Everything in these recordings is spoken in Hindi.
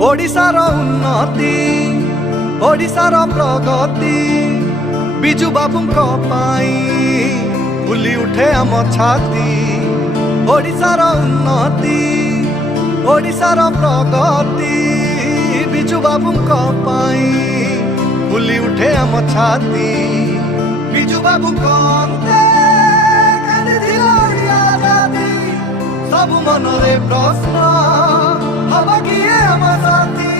ओडिशार उन्नति ओडिशार प्रगति बिजु बाबूंको पाई फुली उठे आम छाती। ओडिशार उन्नति ओडिशार प्रगति बिजु बाबूंको पाई फुली उठे आम छाती। बिजु बाबू कहते सब मनरे प्रश्न हवा किए आम साथी।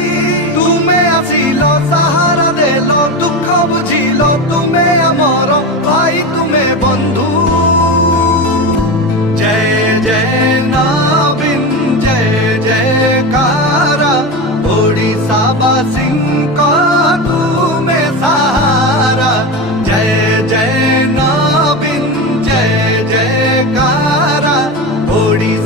तुमे आसिल सहारा देल दुख बुझिल तुमे आमर भाई तुमे बंधु। जय जय नवीन जय जयकार ओडिशावासींका तुमे सहारा। जय जय नवीन जय जयकार ओडिशा